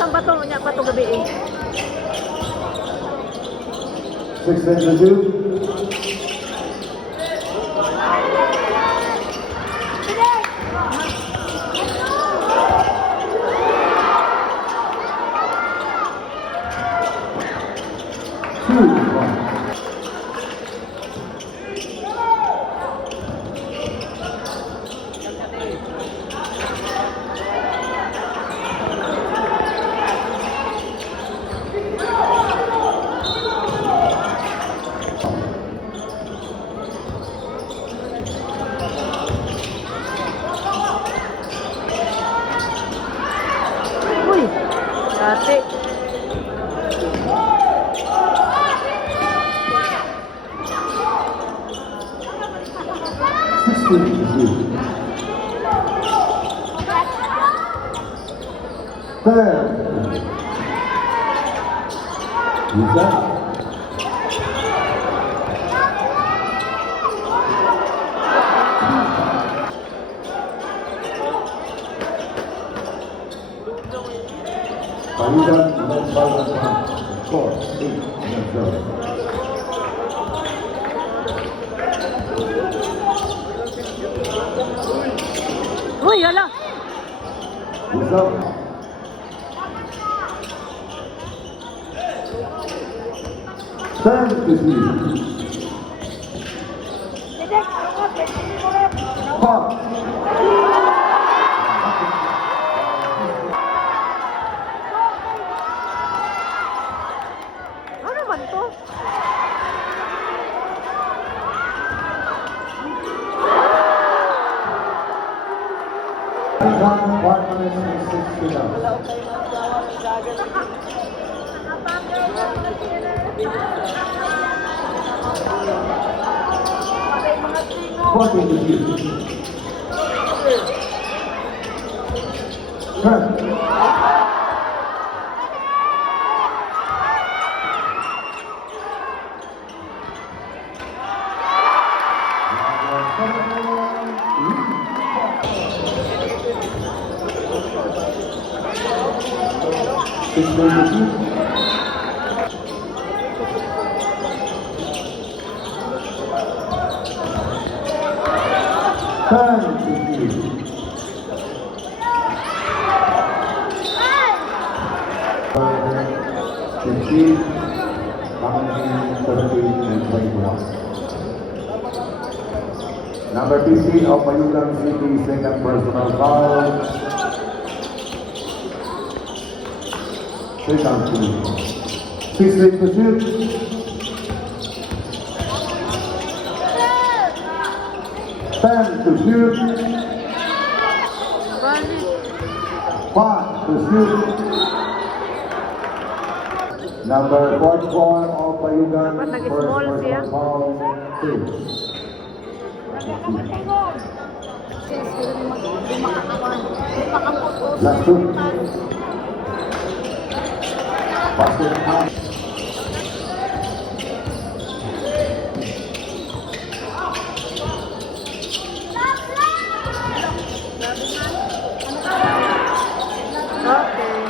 Saan ba ito niya pa ito gabi eh? 6-2. Uy! Dati. Uy, hala! Ano man to? 15, 19, 13, and 21. Number 15 of Mayugang City, second personal foul. Second team. 16 to shoot. 10 to shoot. Balik. 5 to shoot. Number 44 of Bayugan, Dapat first nag-small siya. personal foul. 2. Last two. Basket out. Okay.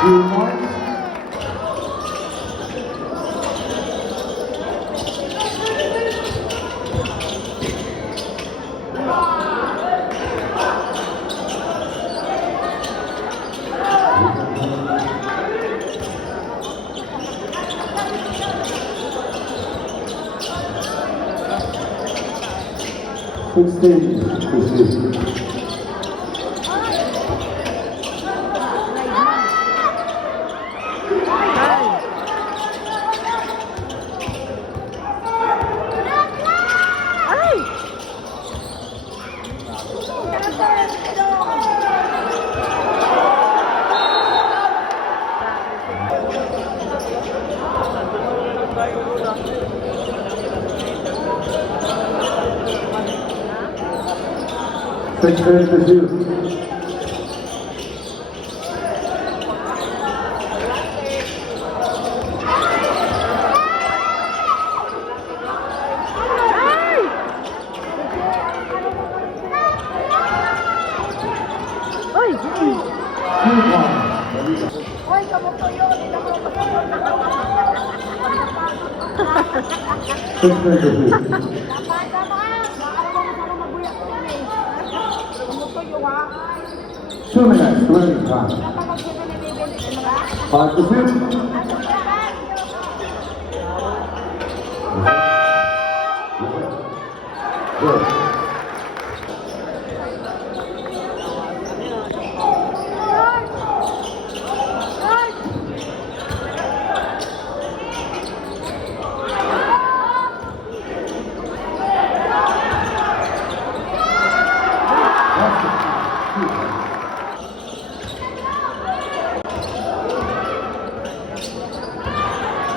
Few points. Sixteen to shoot. Ay! Sixteen to shoot. Ay! Uy! Few points. Hoy, kamu to yun. Hindi ako Sixteen to shoot. Tama. Maaraw mo sana maguyak ko yan eh. Kamu to yun ha. 2 minutes, 20 time. Dapat magsito ni Bibin. Ano ba? 5 to shoot. Good.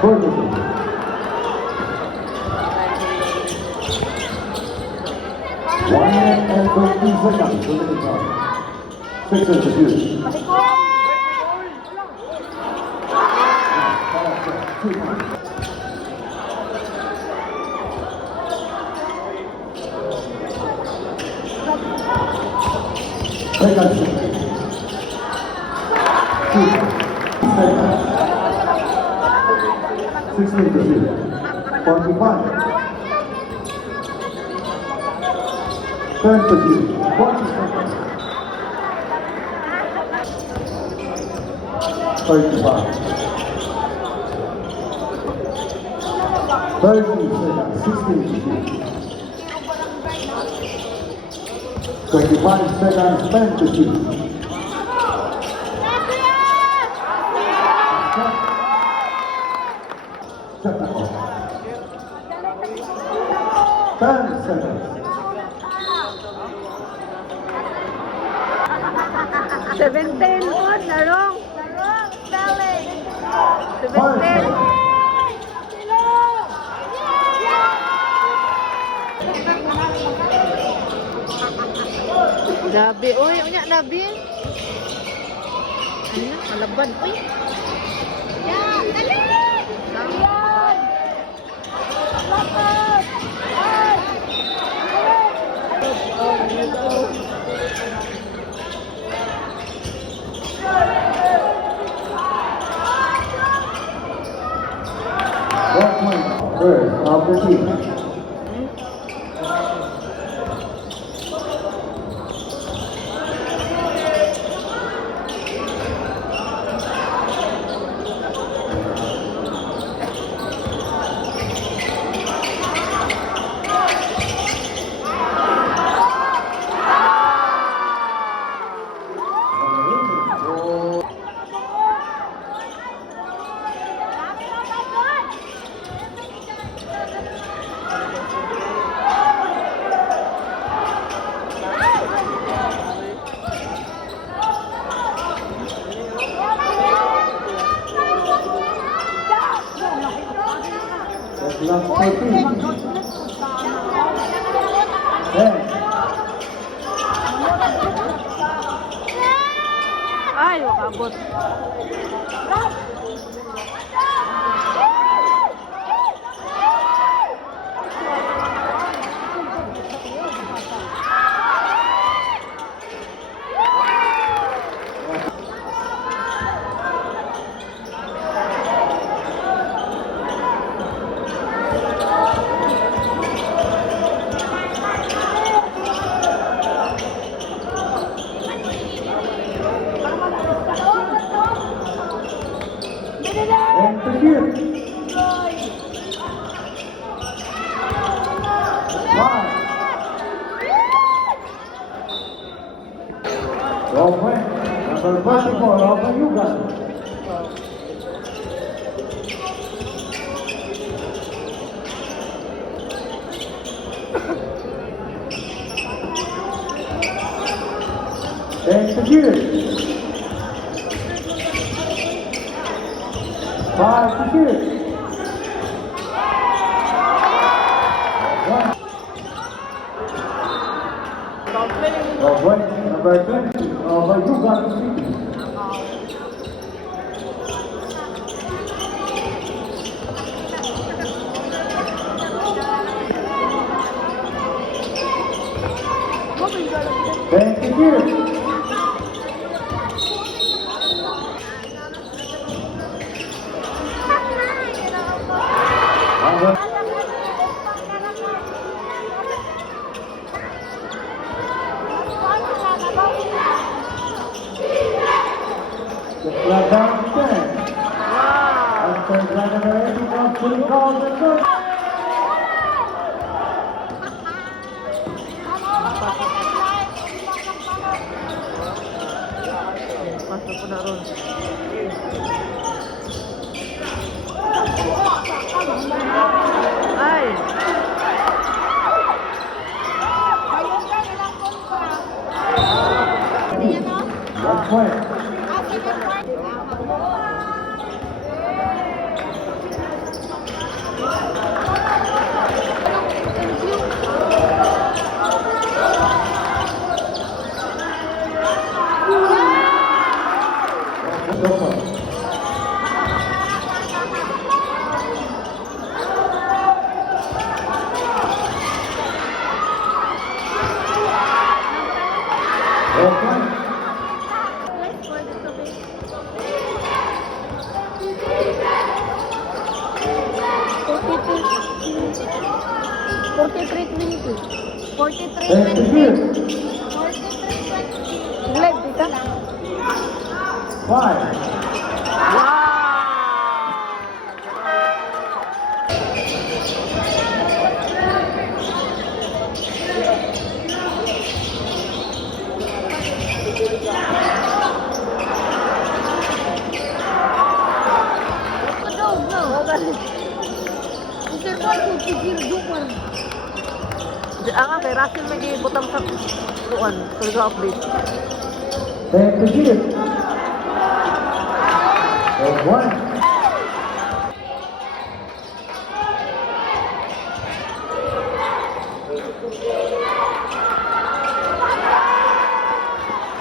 Four to shoot. 1 minute and 20 seconds. Look at the clock. Sixteen to shoot. Two points. Second shoot. 2 points. Second. 16 to shoot. 45. 10 to shoot. 40 seconds. 35. 30 seconds. 16 to shoot. 25 seconds. 10 to shoot. Shut the clock. 10 seconds. 17 po, narong. Five 17. seconds. Labi, uy, unya labi. Ano, malaban, uy. Yan, dali! Yan! Lapad! Ay! One point. First of the team. 14. 10. Ay, wakabot. And secure. 5. Open. Number 24, open you guys. And secure. 5 secure. 1. Open. Number 20, open you guys. City. And secure. Flat down 10. After flat number 8 becomes 3 calls and good. Pasok ko na ron. Ay! One point. Five. Ang kay Russell lagi butang sa kuan, sa update. Thank you. And 1.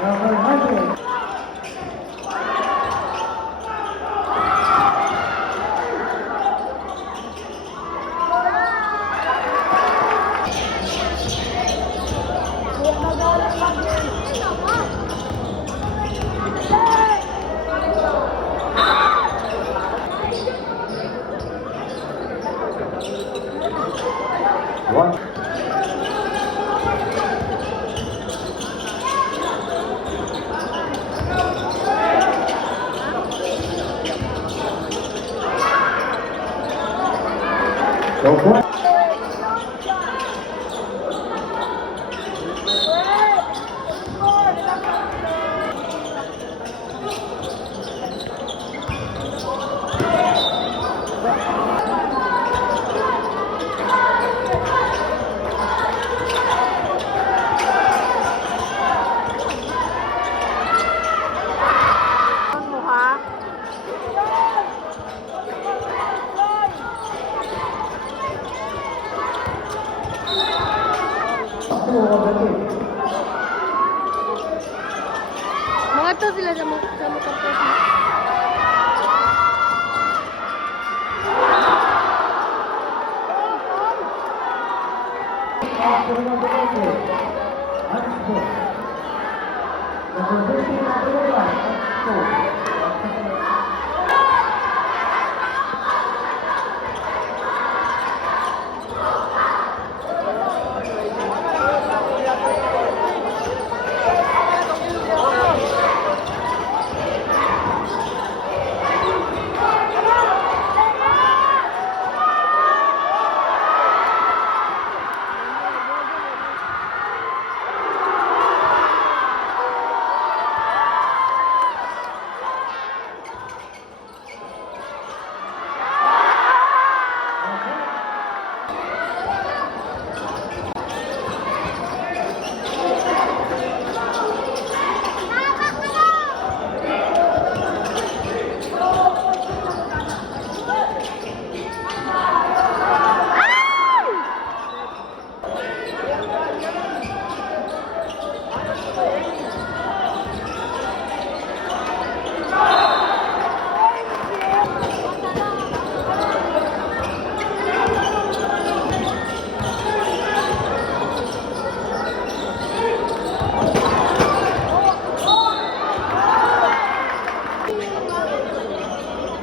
Number 100. One. Go for it. of the team. Mga to sila sa motor. After number 8, Ansel. Number 15, Ansel.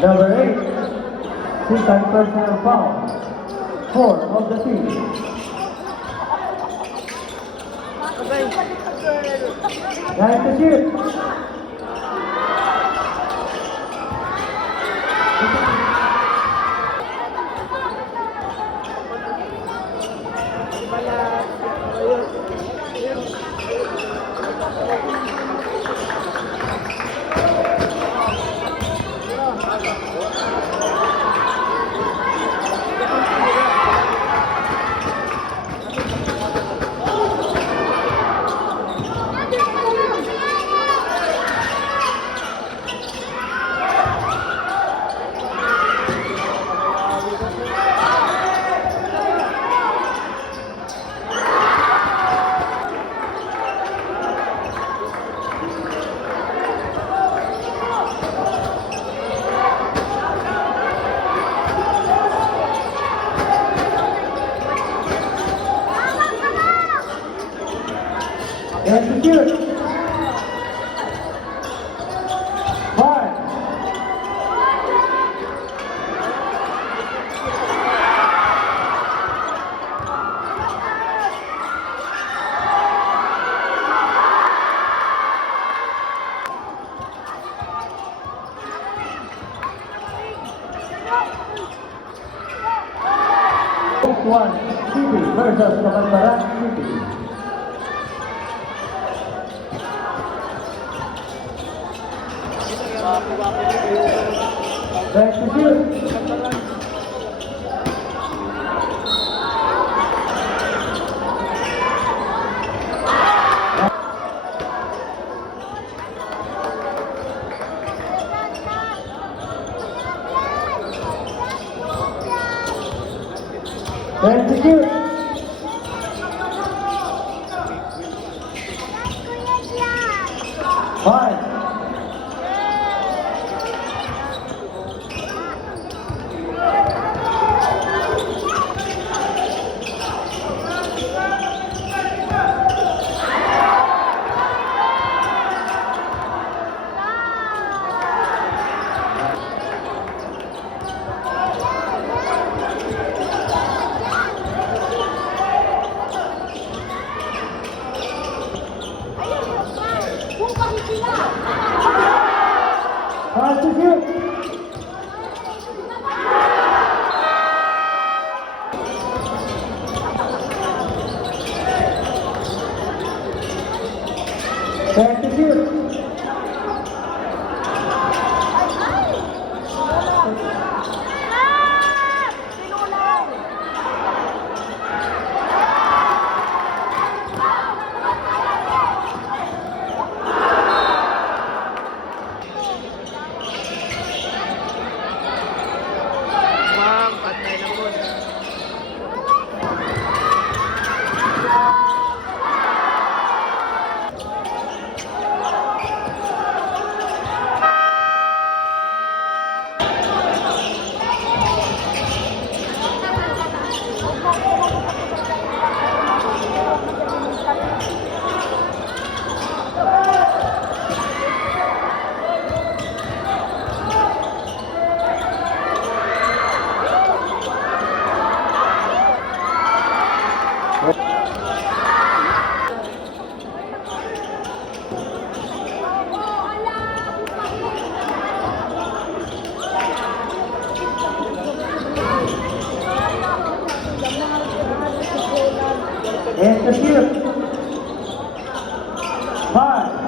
Number 8, second personal foul. 4 of the team. Nice to shoot. And to shoot. 5.1 City versus Kapanbaran City. Back to shoot. Back to shoot. 5. Pass to shoot. Back to shoot. cashier. 5.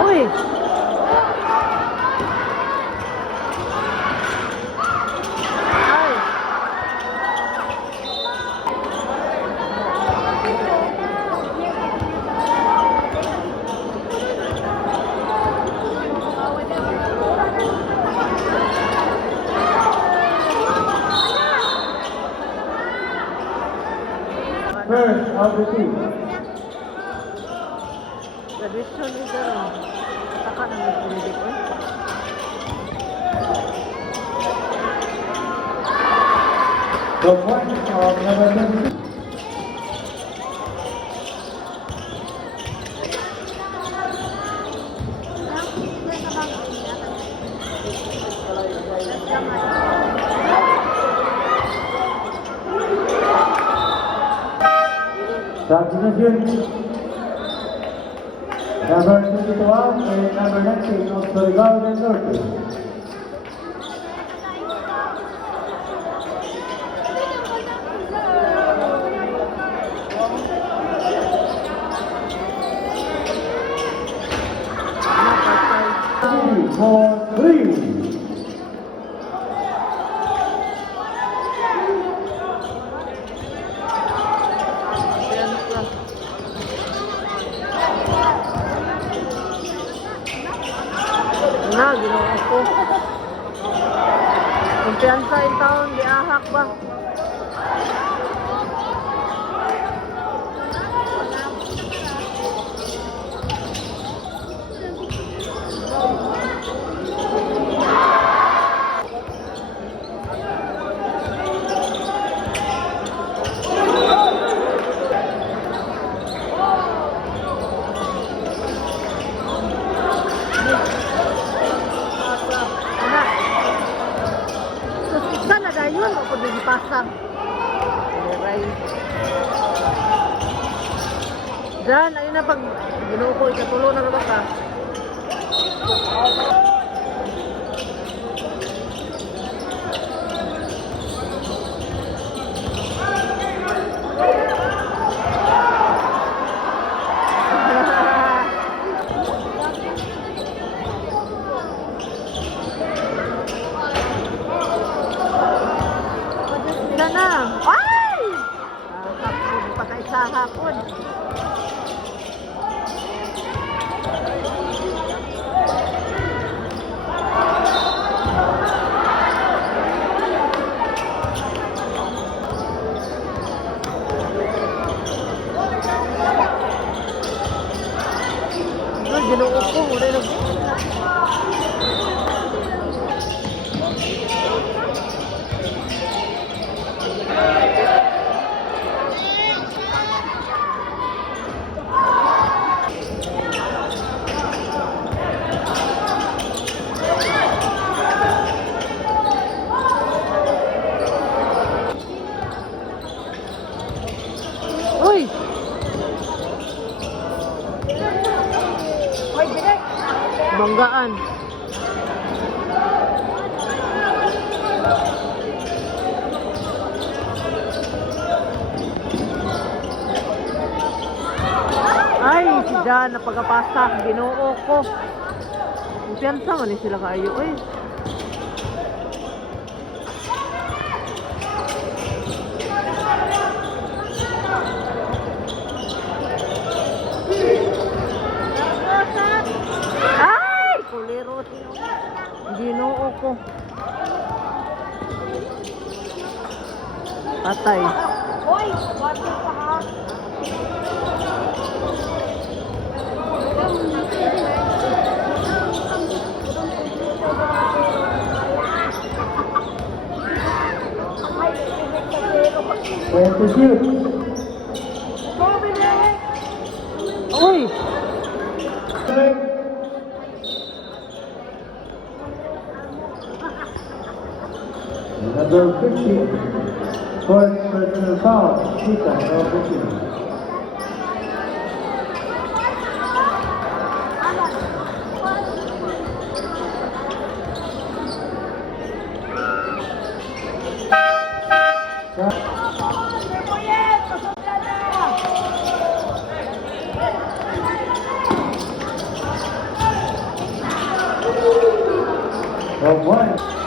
Uy! Ay! First of the two. Tradition ni Daron. Taka na may pinidik ko. The point of number 22. Continuation. Number 21 and number 19 of Surigao del Norte. Napatay. 3-4-3. Yan siya. Na, ginawa ko. Kumpiyansa yung taon, di ahak ba? Anak. Susisa na dayon, ako din pasang. Aray. Diyan, ayun na pag ginuo ko, ikatulo na naman ka. Sila na. Ay! Hapon, patay sa hapon. Ay, ginuo ko. Wala na po. Uy! Hoy, bilik! Banggaan. Ay, si Jan, napagapasa. Ginoo ko. Kumpiyansa man sila kayo. Uy. Ay! Kulero. Ginoo ko. Patay. Hoy, water pa ha. 22. Uy! Number 15. Fourth personal foul. Chica, number 15. One.